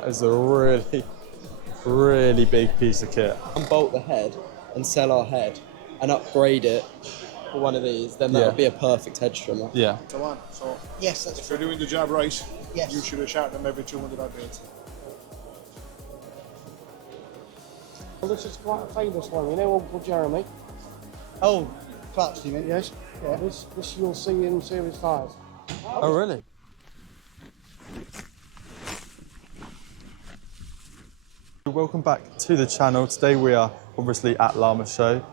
That is a really big piece of kit. Unbolt the head and sell our head and upgrade it for one of these, then that would be a perfect head trimmer. Yeah. So yes, that's If you're doing the job right, Yes. you should have shot them every 200 odd days. Well, this is quite a famous one, you know, Uncle Jeremy. Oh, clutch, you mean? Yes. Yeah. This you'll see in Series 5. Oh, really? Welcome back to the channel. Today we are obviously at Lamma show.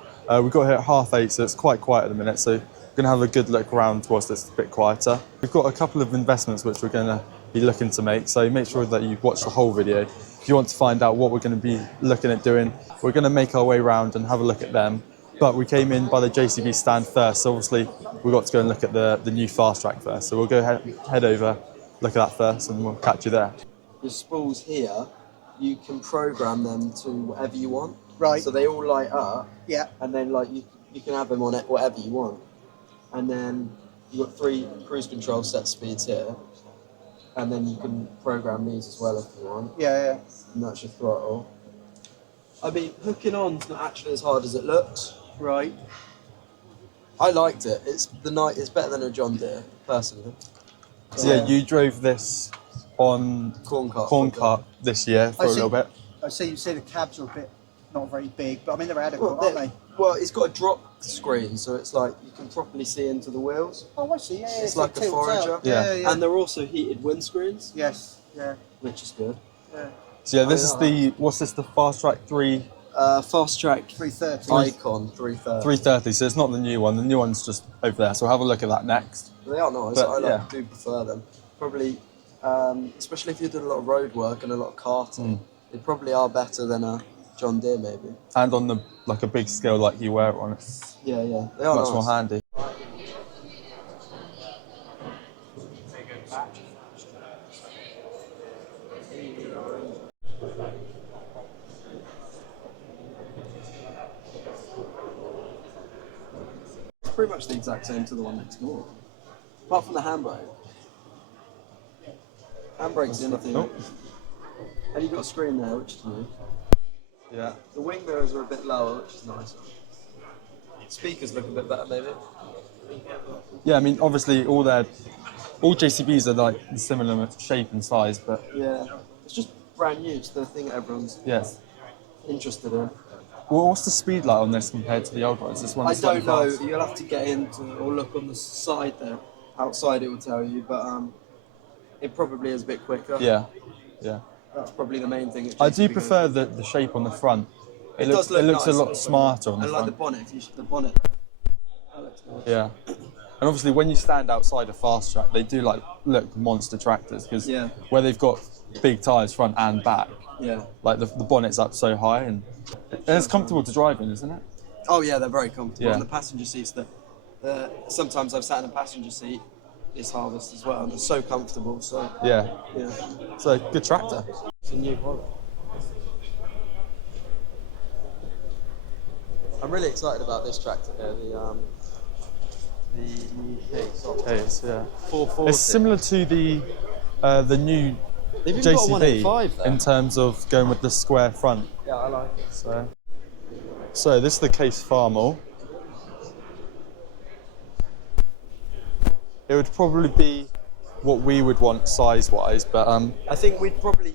We got here at 8:30, so it's quite quiet at the minute. So we're going to have a good look around whilst it's a bit quieter. We've got a couple of investments which we're going to be looking to make. So make sure that you watch the whole video. If you want to find out what we're going to be looking at doing, we're going to make our way around and have a look at them. But we came in by the JCB stand first, so obviously we've got to go and look at the new fast track first. So we'll go head over, look at that first, and we'll catch you there. The spools here, you can program them to whatever you want. Right. So they all light up. Yeah. And then like you can have them on it whatever you want. And then you've got 3 cruise control set speeds here. And then you can program these as well if you want. Yeah. And that's your throttle. I mean, hooking on's not actually as hard as it looks. Right. I liked it. It's better than a John Deere, personally. So yeah, you drove this on corn cart this year for a little bit. I see. You say the cabs are a bit not very big, but I mean they're adequate, aren't they? Well, it's got a drop screen, so it's like you can properly see into the wheels. Oh, I see. Yeah. It's like a forager. Yeah. And they're also heated windscreens. Yes. Yeah. Which is good. Yeah. So yeah, this is what's this, the Fast Track 3? Fast Track 330. Icon 330. 330, so it's not the new one. The new one's just over there, so we'll have a look at that next. They are nice. But, I do prefer them. Probably, especially if you did a lot of road work and a lot of karting, they probably are better than a John Deere maybe. And on a big scale like you wear it on, it's Yeah, they are much nice. more handy. It's pretty much the exact same to the one next door. Apart from the handbrake. Handbrake's the only thing. Oh. And you've got a screen there, which is new. Yeah. The wing mirrors are a bit lower, which is nice. Speakers look a bit better, maybe. Yeah, I mean, obviously all JCBs are like similar shape and size, but Yeah. It's just brand new. It's the thing that everyone's yes. interested in. Well, what's the speed like on this compared to the old ones? This one I slightly don't know. fast? You'll have to get into or look on the side there. Outside it will tell you, but it probably is a bit quicker. Yeah. That's probably the main thing. I do prefer the shape on the front. It looks nice a lot smarter on the and like front. the bonnet. If you the bonnet. That looks nice. Yeah. And obviously when you stand outside a fast track, they do look monster tractors because where they've got big tyres front and back, like the bonnet's up so high and it's comfortable to drive in, isn't it? Oh yeah, they're very comfortable. Yeah. And the passenger seats, sometimes I've sat in a passenger seat this harvest as well, and they're so comfortable. So Yeah. yeah, It's a good tractor. it's a new product. I'm really excited about this tractor here. The new case. Case, yeah. 440. It's similar to the new They've even got a 185 JCB there. in terms of going with the square front. Yeah, I like it. So this is the Case Farmall. It would probably be what we would want size-wise, but I think we'd probably,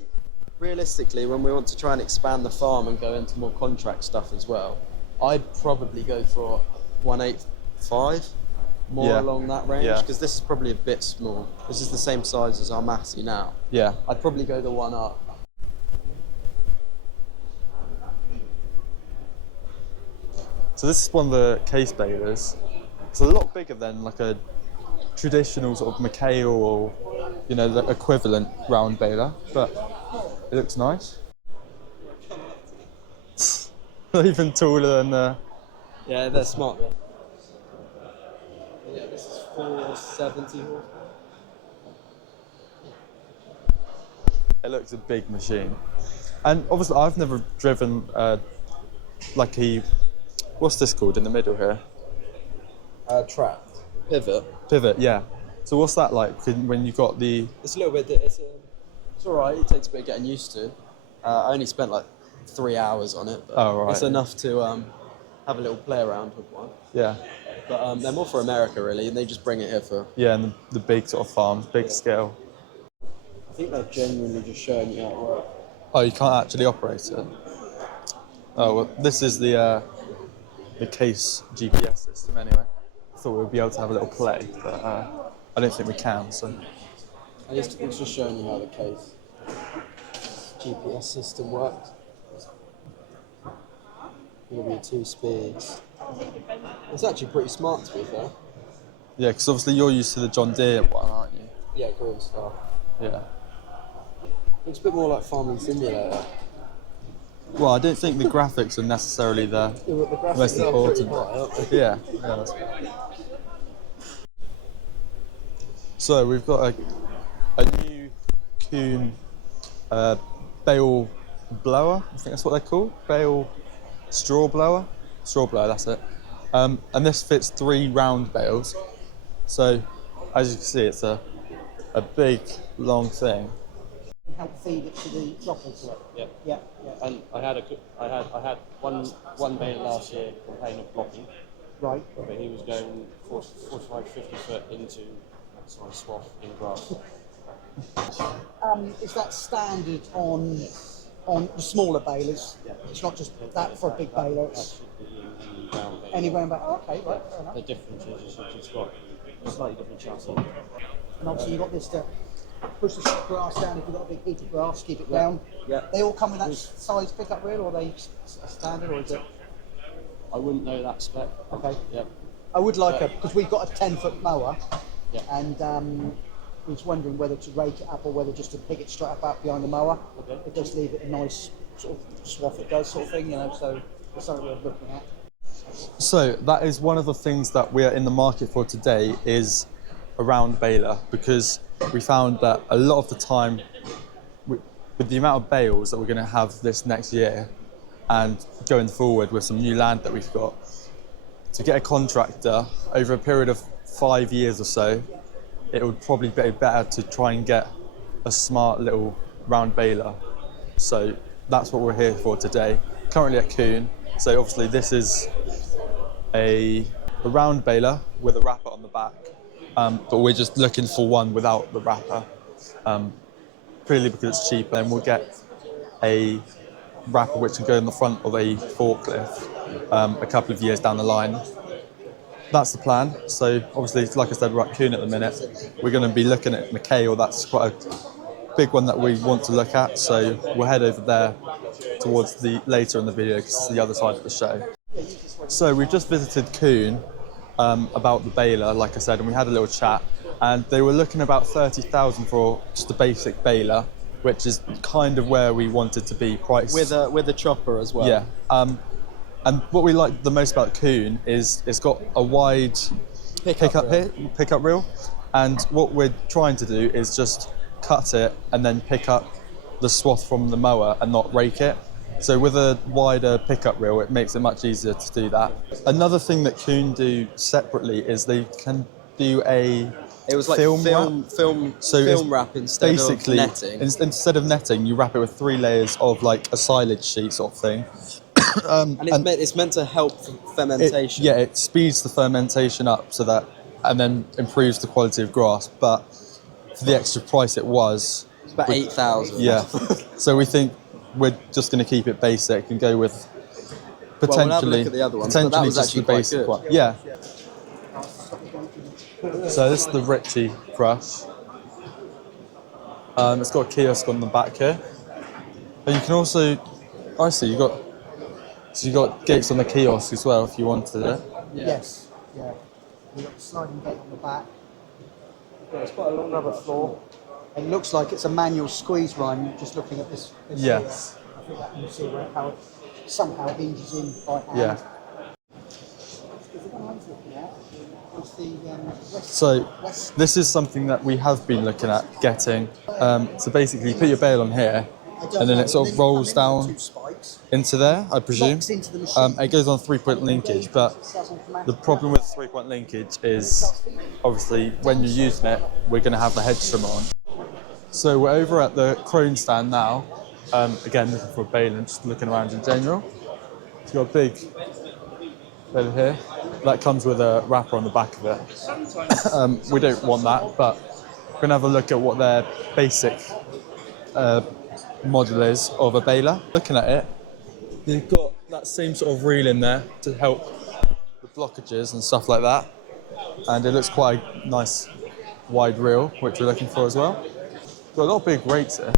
realistically, when we want to try and expand the farm and go into more contract stuff as well, I'd probably go for 185, more along that range, because this is probably a bit small. This is the same size as our Massey now. yeah. I'd probably go the one up. So this is one of the Case balers. It's a lot bigger than like a traditional sort of McHale or, the equivalent round baler, but it looks nice. Not even taller than Yeah, they're smart. Yeah, this is 470 horsepower. it looks a big machine. And obviously I've never driven what's this called in the middle here? Trap. Pivot. Pivot, yeah. So what's that like when you've got the... It's a little bit. It's It's alright, it takes a bit of getting used to. I only spent like 3 hours on it, but Oh, right, it's yeah. enough to have a little play around with one. Yeah. But they're more for America really, and they just bring it here for... Yeah, and the big sort of farms, big scale. I think they're genuinely just showing you how it works. Oh, you can't actually operate it? Oh, well, this is the case GPS system anyway. I thought we'd be able to have a little play, but I don't think we can, so... And it's just showing you how the case GPS system works. It'll be 2 speeds. It's actually pretty smart to be fair. Yeah, because obviously you're used to the John Deere one, aren't you? Yeah, Green Star. Yeah. Looks a bit more like Farming Simulator. Well, I don't think the graphics are necessarily the The graphics most are pretty important. bright, aren't they? Yeah. That's... So we've got a new Kuhn bale blower. I think that's what they're called. Bale straw blower. Straw blower. That's it. And this fits 3 round bales. So as you can see, it's a big long thing. Help feed it to the droppers. Yeah. Yeah, yeah. And I had one bale last year complain of blocking, Right. but he was going 45, 50 foot into that sort of swath in grass. Is that standard on the smaller balers? Yeah. It's not just that for a big baler. That It's should be in the round bale. anywhere but okay, right, fair enough. The difference is it's got a slightly different chassis. And obviously you've got this to push the grass down if you've got a big heat of grass, keep it down. Yeah. They all come with that size pickup reel, or are they standard, or is it? I wouldn't know that spec. Okay. Yeah. I would like because we've got a 10-foot mower, Yeah. and was wondering whether to rake it up or whether just to pick it straight up out behind the mower. Okay. It does leave it a nice sort of swath it does, sort of thing, you know. So it's something we're looking at. So that is one of the things that we are in the market for today is a round baler, because we found that a lot of the time with the amount of bales that we're going to have this next year and going forward with some new land that we've got, to get a contractor over a period of 5 years or so, it would probably be better to try and get a smart little round baler. So that's what we're here for today. Currently at Kuhn. So obviously this is a round baler with a wrapper on the back, but we're just looking for one without the wrapper, purely because it's cheaper. And we'll get a wrapper which can go in the front of a forklift a couple of years down the line. That's the plan. So obviously, like I said, we're at Kuhn at the minute. We're going to be looking at McHale. That's quite a big one that we want to look at. So we'll head over there towards the later in the video, because it's the other side of the show. So we've just visited Kuhn about the baler, like I said, and we had a little chat. And they were looking about 30,000 for just a basic baler, which is kind of where we wanted to be priced. With a chopper as well. Yeah. And what we like the most about Kuhn is it's got a wide pickup reel, and what we're trying to do is just cut it and then pick up the swath from the mower and not rake it. So with a wider pickup reel, it makes it much easier to do that. Another thing that Kuhn do separately is they can do a It was like film wrap instead of netting. Instead of netting, you wrap it with 3 layers of like a silage sheet sort of thing. And it's meant to help fermentation. It speeds the fermentation up and then improves the quality of grass. But for the extra price it was, It's about 8,000. yeah. So we think we're just going to keep it basic and go with potentially, we'll have a look at the other ones, but that potentially was just actually the quite basic good. one. Yeah. So this is the Ritchie brush. It's got a kiosk on the back here. And you can also, I see you got gates on the kiosk as well if you wanted it. Yes. Yeah. We've got the sliding gate on the back. Yeah, it's quite a long rubber floor. It looks like it's a manual squeeze run. Just looking at this. Yes. Here. I think that you can see how it somehow hinges in by hand. Yeah. The one I was looking at was the So this is something that we have been looking at getting. So basically, you put your bale on here, and then it sort of rolls down into there, I presume. Locks into the machine. It goes on 3-point linkage, but the problem with 3-point linkage is obviously when you're using it, we're going to have the head trimmer on. So we're over at the crone stand now. Again, looking for a baler, just looking around in general. It's got a big baler here. That comes with a wrapper on the back of it. We don't want that, but we're gonna have a look at what their basic model is of a baler. Looking at it, they've got that same sort of reel in there to help with blockages and stuff like that. And it looks quite a nice wide reel, which we're looking for as well. Got a lot of big rates here.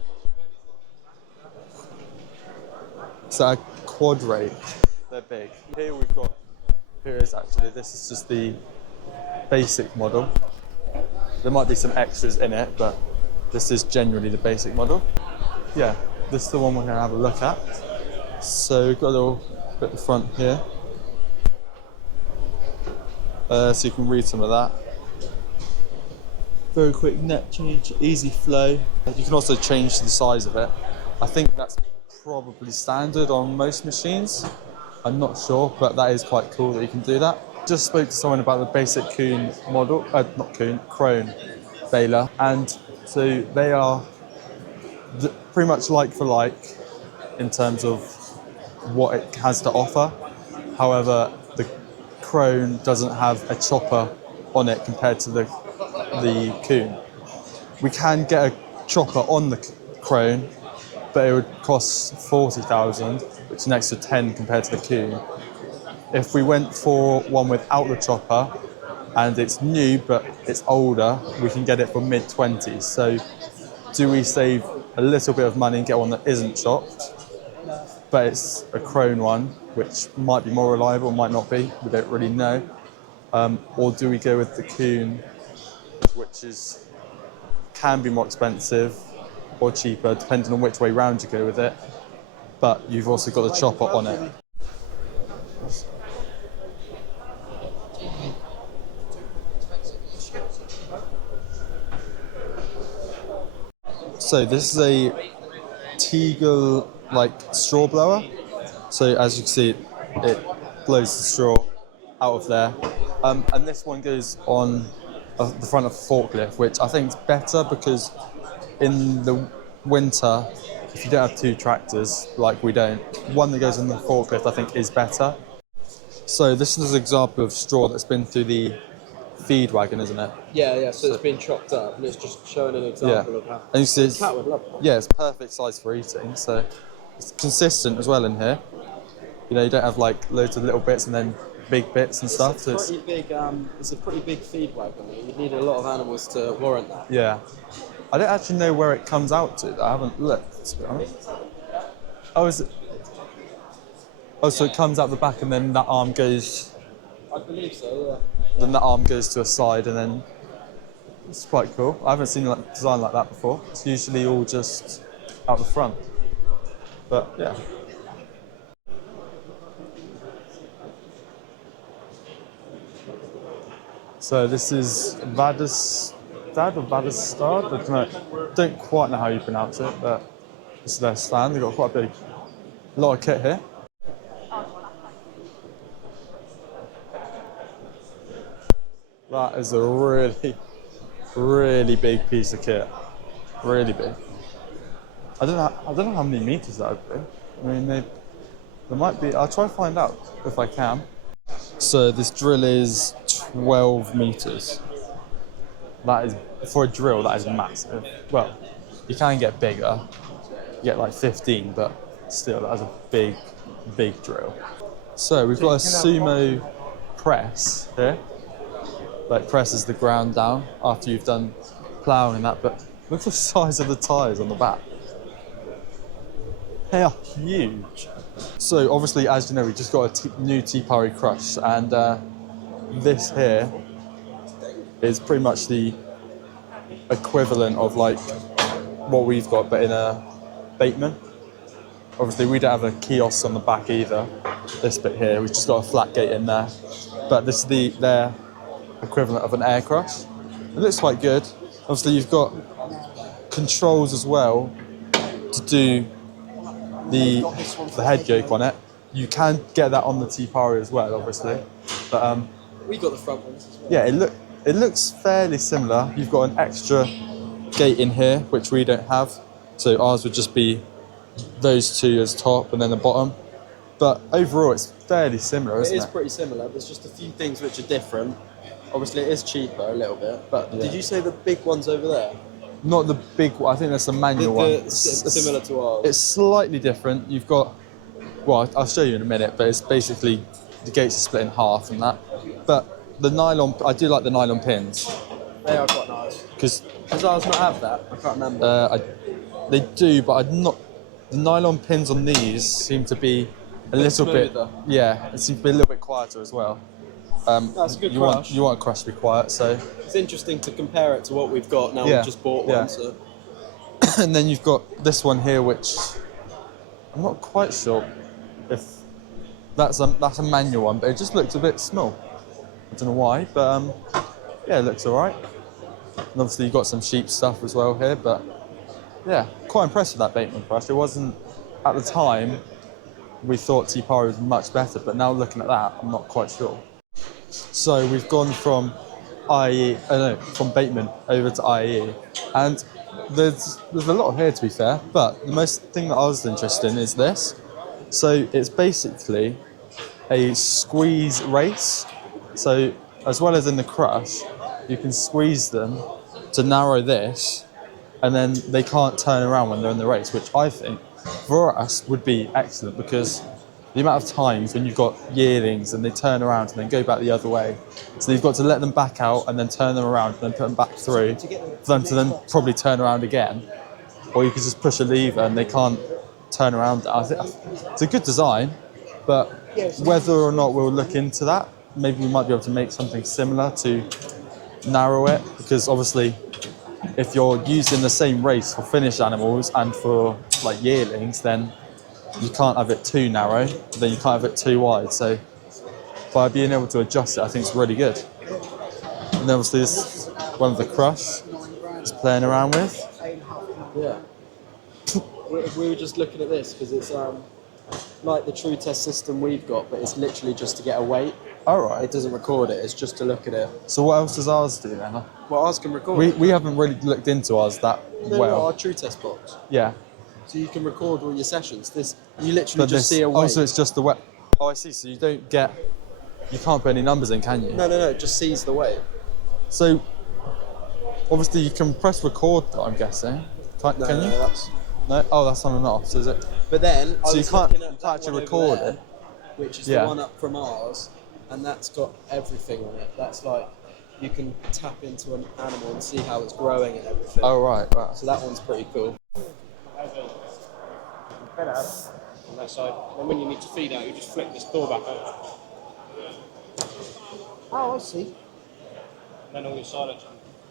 It's a quad rate. They're big. Here is actually, this is just the basic model. There might be some extras in it, but this is generally the basic model. Yeah, this is the one we're gonna have a look at. So we've got a little bit at the front here. So you can read some of that. Very quick net change, easy flow. You can also change the size of it. I think that's probably standard on most machines. I'm not sure, but that is quite cool that you can do that. Just spoke to someone about the basic Kuhn model, not Kuhn, Krone baler. And so they are pretty much like for like in terms of what it has to offer. However, the Krone doesn't have a chopper on it compared to the Kuhn. We can get a chopper on the Krone, but it would cost 40,000, which is an extra 10 compared to the Kuhn. If we went for one without the chopper, and it's new but it's older, we can get it for mid-20s. So do we save a little bit of money and get one that isn't chopped, but it's a Krone one, which might be more reliable, might not be, we don't really know. Or do we go with the Kuhn, which can be more expensive or cheaper, depending on which way round you go with it, but you've also got the chopper on it. So this is a Teagle straw blower. So as you can see, it blows the straw out of there. And this one goes on the front of a forklift, which I think is better because in the winter, if you don't have two tractors, like we don't, one that goes on the forklift I think is better. So this is an example of straw that's been through the feed wagon, isn't it? Yeah. So it's been chopped up, and it's just showing an example of how. And you see Cat would love that. yeah, it's perfect size for eating. So it's consistent as well in here. You know, you don't have loads of little bits and then big bits and stuff. It's a pretty big feed wagon. You need a lot of animals to warrant that. Yeah. I don't actually know where it comes out to. I haven't looked, to be honest. Oh, is it? Oh, so it comes out the back and then that arm goes. I believe so. Yeah. Then that arm goes to a side and then it's quite cool. I haven't seen a design like that before. It's usually all just out the front. But yeah. So this is Vadestad or Vadestad. I don't know. Don't quite know how you pronounce it, but this is their stand. They've got quite a lot of kit here. That is a really, really big piece of kit. Really big. I don't know how many meters that would be. I mean, there might be. I'll try to find out if I can. So this drill is 12 meters. That is, for a drill, that is massive. Well, you can get bigger. You get 15, but still, that is a big, big drill. So we've got a sumo press here. Presses the ground down after you've done ploughing and that, but look at the size of the tyres on the back. They are huge. So obviously, as you know, we just got a new T-Pari crush, and this here is pretty much the equivalent of what we've got, but in a Bateman. Obviously, we don't have a kiosk on the back either. This bit here, we've just got a flat gate in there, but this is their equivalent of an air crush. It looks quite good. Obviously, you've got controls as well to do the head yoke on it. You can get that on the T-Pari as well, obviously. But We got the front ones as well. yeah, it looks fairly similar. You've got an extra gate in here, which we don't have. So ours would just be those two as top and then the bottom. But overall, it's fairly similar, isn't it? It is pretty similar. There's just a few things which are different. Obviously, it is cheaper a little bit. But Yeah. did you say the big one's over there? Not the big one. I think that's the manual one. Similar to ours. It's slightly different. You've got, well, I'll show you in a minute, but it's basically the gates are split in half and that. But the nylon, I do like the nylon pins They are quite nice. because Does ours not have that? I can't remember. they do, but I'm not. The nylon pins on these seem to be a little bit. smoother. Yeah, it seems to be a little bit quieter as well. That's a good you crush. want a crush to be quiet, so. It's interesting to compare it to what we've got now. Yeah, We've just bought yeah. one, so And then you've got this one here, which I'm not quite sure if that's a manual one, but it just looks a bit small. I don't know why, but yeah, it looks all right. And obviously you've got some sheep stuff as well here, but yeah, quite impressed with that Bateman crush. It wasn't, at the time, we thought T-Pari was much better, but now looking at that, I'm not quite sure. So we've gone from from Bateman over to IE, and there's a lot here to be fair, but the most thing that I was interested in is this. So it's basically a squeeze race. So as well as in the crush, you can squeeze them to narrow this, and then they can't turn around when they're in the race, which I think for us would be excellent, because the amount of times when you've got yearlings and they turn around and then go back the other way, so you've got to let them back out and then turn them around and then put them back through for them to then probably turn around again, or you could just push a lever and they can't turn around. I think it's a good design, but whether or not we'll look into that, maybe we might be able to make something similar to narrow it, because obviously if you're using the same race for finished animals and for like yearlings, then you can't have it too narrow, then you can't have it too wide. So by being able to adjust it, I think it's really good. And then obviously this is one of the crush is playing around with. yeah. we were just looking at this because it's like the true test system we've got, but it's literally just to get a weight. All right. It doesn't record it. It's just to look at it. So what else does ours do then? Well, ours can record. We haven't really looked into ours that No, well. our true test box. Yeah. So you can record all your sessions. This you literally But just this, see a weight. oh, so it's just the wet. Oh, I see. So you can't put any numbers in, can you? No, it just sees the weight. So obviously you can press record, though, I'm guessing. Can you? That's. No. Oh, that's on and off. So is it? But then So I you was can't- looking you at can't that actually one record over there, it? which is Yeah. the one up from ours, and that's got everything on it. That's like you can tap into an animal and see how it's growing and everything. Oh, right. So that one's pretty cool. Fed out on that side. And when you need to feed out, you just flick this door back over. Oh, I see. And then all your silage can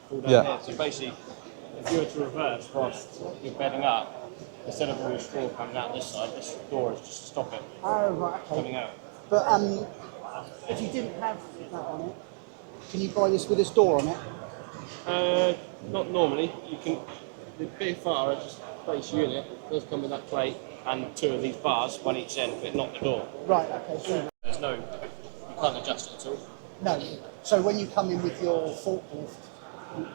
fall down Yeah. here. So basically, if you were to reverse whilst you're bedding up, instead of all your straw coming out this side, this door is just to stop it Oh, right, okay. coming out. But if you didn't have that on it, can you buy this with this door on it? Not normally. You can. The BFR is just base unit. Does come with that plate and two of these bars, one each end, but not the door. Right, okay, fair enough. There's no. You can't adjust it at all. No, so when you come in with your forklift,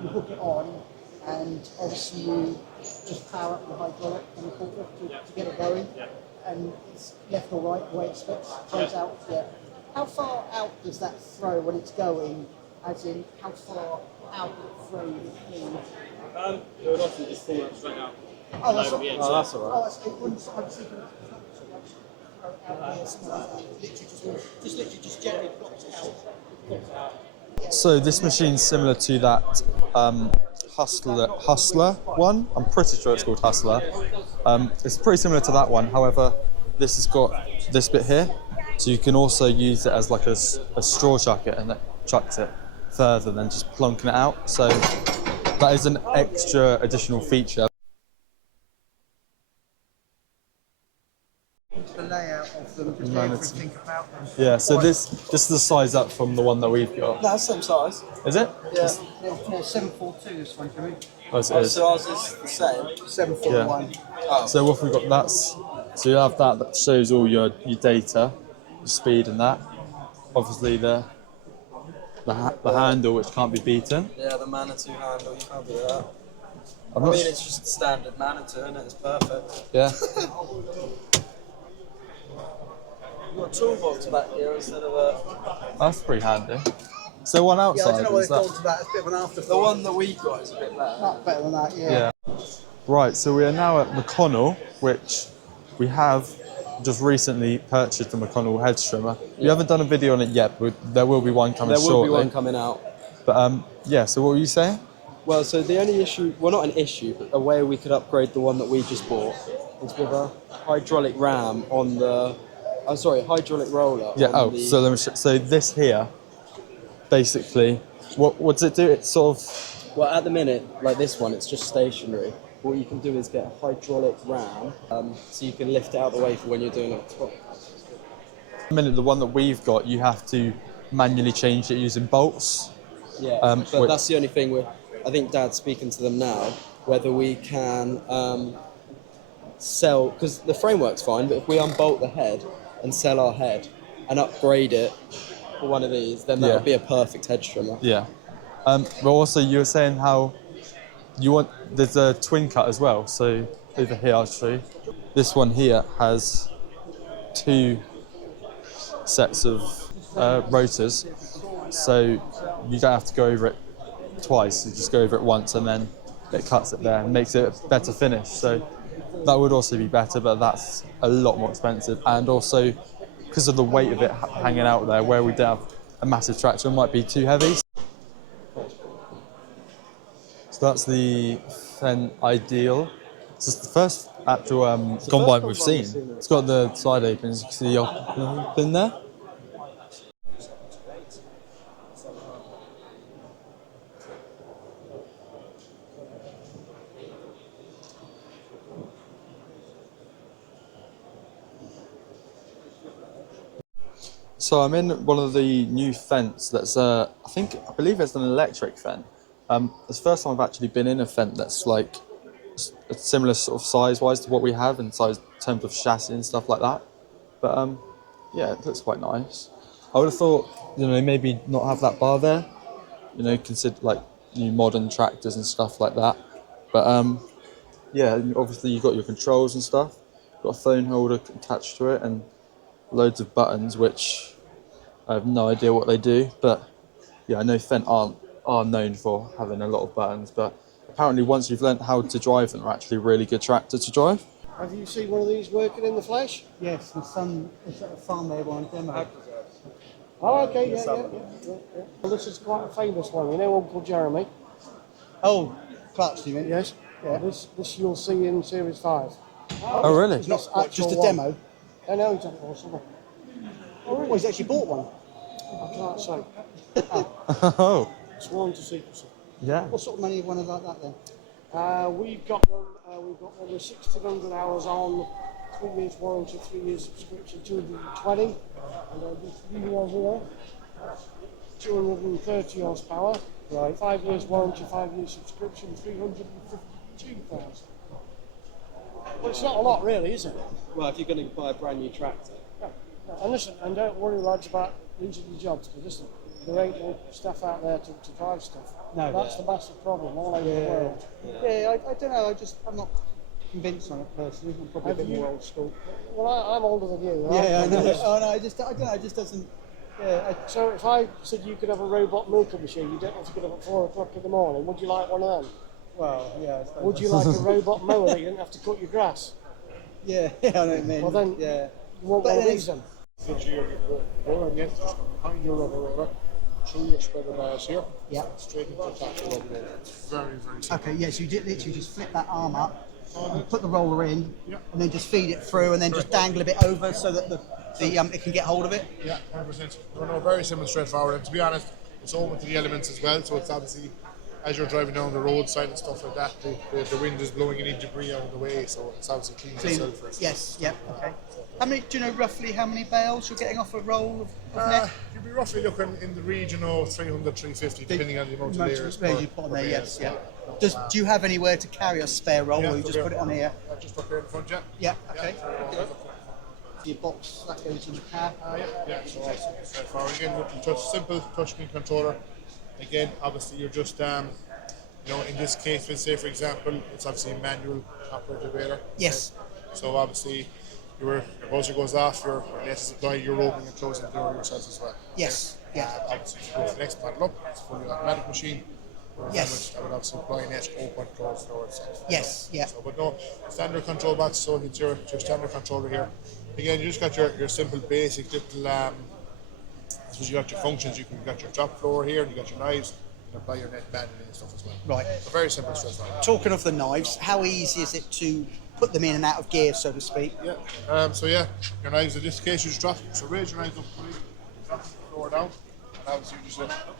you hook it on, and obviously you just power up the hydraulic and the forklift to get it going, Yeah. and it's left or right the way it throws out. Yeah. How far out does that throw when it's going? As in, how far out it throws? It would often just fall straight out. Oh, that's over all the edge. Oh, that's alright. Oh, it wouldn't. I was thinking. Literally just gently plops out. So this machine's similar to that Hustler one. I'm pretty sure it's called Hustler. It's pretty similar to that one. However, this has got this bit here, so you can also use it as like a straw chucker, and it chucks it further than just plonking it out. So that is an extra additional feature. The layout of them, just No, it's- everything about them. Yeah. So this is the size up from the one that we've got. That's same size. Is it? Yeah. Yeah, 742 this one, Jimmy. Oh, it Oh, is. so ours is the same. 741. Oh. So what we've got, so you have that shows all your data, your speed and that. Obviously the handle, which can't be beaten. Yeah, the Manitou handle, you can't do that. I'm I not mean, s- it's just standard Manitou, and it's perfect. Yeah. You've got a toolbox back here instead of a... That's pretty handy. Is there one Yeah, I outside? don't know what Is they that- called to that. It's a bit of an afterthought. The one that we got is a bit better. Not better than that, Yeah. Right, so we are now at McConnell, which we have just recently purchased the McConnell head trimmer. We haven't done a video on it yet, but there will be one coming There will shortly. be one coming out. But yeah, so what were you saying? Well, so the only issue, well, not an issue, but a way we could upgrade the one that we just bought is with a hydraulic ram on the, I'm sorry, hydraulic roller. Yeah, on the, so let me so this here, basically, what does it do? It's sort of, well, at the minute, like this one, it's just stationary. What you can do is get a hydraulic ram, so you can lift it out of the way for when you're doing it. the one that we've got, you have to manually change it using bolts. Yeah, but which- that's the only thing where I think Dad's speaking to them now, whether we can sell, because the framework's fine, but if we unbolt the head and sell our head and upgrade it for one of these, then that Yeah. would be a perfect head trimmer. Yeah. But also you were saying how there's a twin cut as well. So over here, I'll show you. This one here has 2 sets of rotors. So you don't have to go over it twice. You just go over it once and then it cuts it there and makes it a better finish. So that would also be better, but that's a lot more expensive. And also because of the weight of it hanging out there, where we don't have a massive tractor, it might be too heavy. So that's the Fendt Ideal. This is the first actual combine we've seen. It's got the side opens. You can see the open there. So I'm in one of the new Fendts that's, I believe it's an electric Fendt. It's the first time I've actually been in a Fendt that's like a similar sort of size-wise to what we have in size in terms of chassis and stuff like that. But yeah, it looks quite nice. I would have thought, maybe not have that bar there. Consider like new modern tractors and stuff like that. But yeah, obviously you've got your controls and stuff. Got a phone holder attached to it and loads of buttons, which I have no idea what they do. But yeah, I know Fendt are known for having a lot of buttons. But apparently, once you've learnt how to drive them, they're actually a really good tractor to drive. Have you seen one of these working in the flesh? Yes, my son is at a farm there on demo. Oh, okay, yeah. Well, this is quite a famous one. You know Uncle Jeremy? Oh, clutch, you mean? Yes. Yeah. This you'll see in Series 5. Oh, really? It's not This just a actual one. demo. I know he's awesome. Oh, he's actually bought one. I can't say. Oh, Sworn to secrecy. yeah. What sort of money one is like that then? We've got them with 1,600 hours on, 3 years warranty, 3 years subscription, 220. And this video here, 230 horsepower. Right. 5 years warranty, 5 years subscription, 352,000. Well, it's not a lot really, is it? Well, if you're going to buy a brand new tractor. And listen, and don't worry lads about losing your jobs, because listen, there ain't no stuff out there to drive stuff. No. That's the massive problem all over the world. Yeah, I don't know. I'm not convinced on it personally. I'm probably a bit more old school. Well, I'm older than you. Yeah, I know. Oh no, I don't know. It just doesn't. Yeah, So if I said you could have a robot milker machine, you don't have to get up at 4 o'clock in the morning, would you like one of them? well, yeah. I suppose Would you like a robot mower that you didn't have to cut your grass? Yeah, I know what you mean. Well then, yeah. you want But one of then these then? Roller again, behind your rubber roller, through your spreader bars here, Yeah. straight into the top of the rubber roller. It's very, very simple. Okay, yeah. So you literally just flip that arm up, and put the roller in, Yeah. and then just feed it through, and then just dangle a bit over so that it can get hold of it. Yeah, 100%. No, very simple, straightforward. And to be honest, it's open to the elements as well, so it's obviously, as you're driving down the roadside and stuff like that, the wind is blowing any debris out of the way, so it's obviously cleans itself first. Yes. Yeah. Okay. Do you know roughly how many bales you're getting off a roll of net? You'll be roughly looking in the region of 300, 350, depending on the amount of layers. You put on there, yes, yeah. Do you have anywhere to carry a spare roll, or you just put it on here? Just up here in the front, yeah. Yeah. Okay. Your box that goes in the cab. Yeah, so it's straightforward. Again, with the simple touchscreen controller. Again, obviously you're just You know, in this case, let's say for example, it's obviously a manual operated baler. Yes. So obviously, your buzzer goes off, your net is applied, you're opening and closing the door yourselves as well. Yes. Yeah. Obviously, if you go to the next model up, it's a fully automatic machine. Yes. That would obviously apply net, open, close the door itself. Yes. Yeah. So, but no, standard control box, so it's your standard controller here. Again, you just got your simple basic little, so you got your functions, you got your top floor here, you got your knives, you can apply your net manually and stuff as well. Right. So very simple, straightforward. Talking of the knives, how easy is it to put them in and out of gear, so to speak? Yeah. So yeah, your knives in this case you just drop. So raise your knives up, drop the floor down, and obviously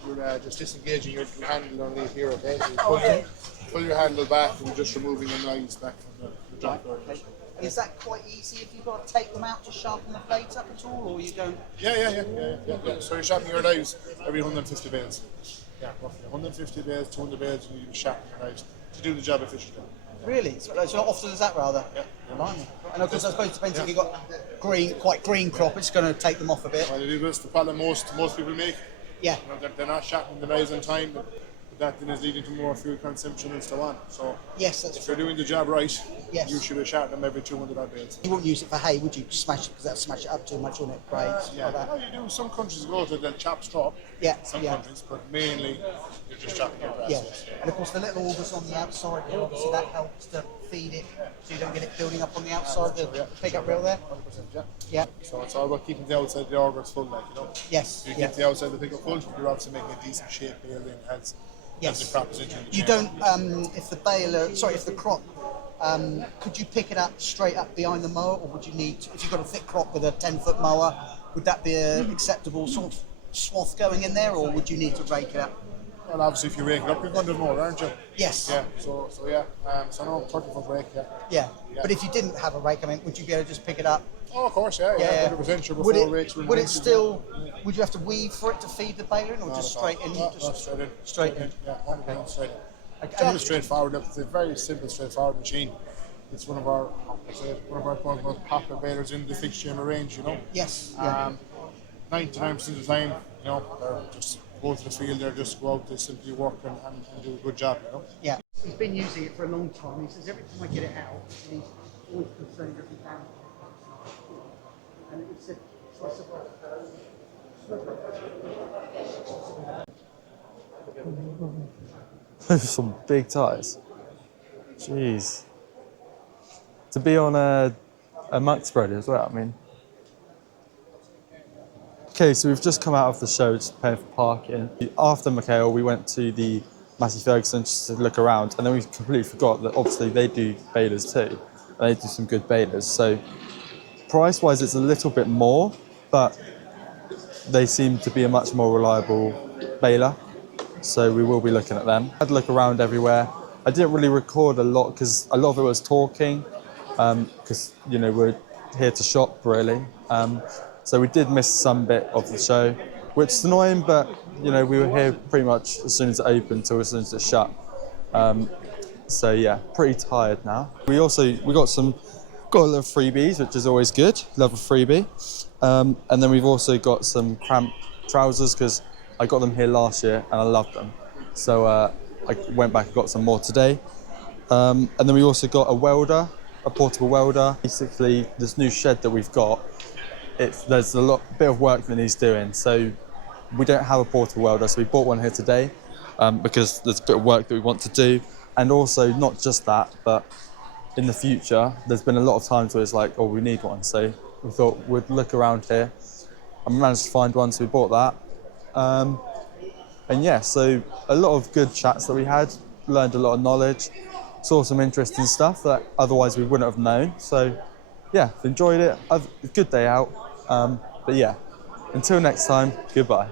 you're just disengaging your handle underneath here. Okay. So you pull your handle back, and you're just removing the knives back from the drop door. Okay. Is that quite easy if you've got to take them out to sharpen the blades up at all, or you don't? Yeah. So you're sharpening your knives every 150 bales. Yeah, roughly 150 bales, 200 bales, and you be sharpening your knives to do the job efficiently. Really? So often as that, rather? Yeah. Blimey. And of course, I suppose it depends if you've got quite green crop, it's going to take them off a bit. Well, it is the problem most people make. Yeah. You know, they're not sharpening the knives on time, but that then is leading to more fuel consumption and so on. So Yes, that's if true. you're doing the job right, Yes. you should have sharpened them every 200 odd bales. You wouldn't use it for hay, would you? Smash it, because that'd smash it up too much, wouldn't it? Braids, Yeah, like that. no, you do. Some countries go to the chop straw. Yeah, Some yeah. countries, but mainly you're just chopping your grass. Yeah, and of course the little augers on the outside there, obviously that helps to feed it, so you don't get it building up on the outside, the pickup reel there. 100%, yeah. Yeah, So it's all about keeping the outside of the augers full, like, you know. yes, You yeah. keep the outside of the pickup full, you're obviously making a decent shape building as Yes. the crop is entering the You chamber. don't, if the crop, could you pick it up straight up behind the mower, or would you need, if you've got a thick crop with a 10-foot mower, would that be an acceptable sort of swath going in there, or would you need to rake it up? Well, obviously, if you rake it up, you're going to more, aren't you? Yes. Yeah. So yeah. So no, 30-foot rake. Yeah. Yeah. But if you didn't have a rake, I mean, would you be able to just pick it up? Oh, of course, yeah. 100% sure before rakes were would it invented, still? Would you have to weave for it to feed the baler, in, or yeah. just Not at straight in? all. No, Just straight in. straight in. Yeah, 100% straight in. Okay, Job and- is straightforward. It's a very simple, straightforward machine. It's one of our most popular balers in the fixed chamber range. You know. Yes. Yeah. 99% of the time, you know, they're just go to the field. They're just go out to simply work and do a good job. You know. Yeah. He's been using it for a long time. He says every time I get it out, he's always concerned every time. And he said, so I said, Those are some big tires. Jeez. To be on a muck spreader as well, I mean. Okay, so we've just come out of the show, just paying for parking. After McHale, we went to the Massey Ferguson just to look around, and then we completely forgot that obviously they do balers too. And they do some good balers. So price-wise, it's a little bit more, but they seem to be a much more reliable baler. So we will be looking at them. I had to look around everywhere. I didn't really record a lot because a lot of it was talking, because you know we're here to shop really. So we did miss some bit of the show, which is annoying, but you know we were here pretty much as soon as it opened till as soon as it shut. So yeah, pretty tired now. We got a little freebies, which is always good. Love a freebie. And then we've also got some cramped trousers because I got them here last year and I loved them. So I went back and got some more today. And then we also got a portable welder. Basically, this new shed that we've got, there's a bit of work that needs doing. So we don't have a portable welder, so we bought one here today because there's a bit of work that we want to do. And also, not just that, but in the future, there's been a lot of times where it's like, oh, we need one. So we thought we'd look around here. And we managed to find one, so we bought that. And yeah, so a lot of good chats that we had, learned a lot of knowledge, saw some interesting stuff that otherwise we wouldn't have known. So yeah, enjoyed it. Good day out. But yeah, until next time, goodbye.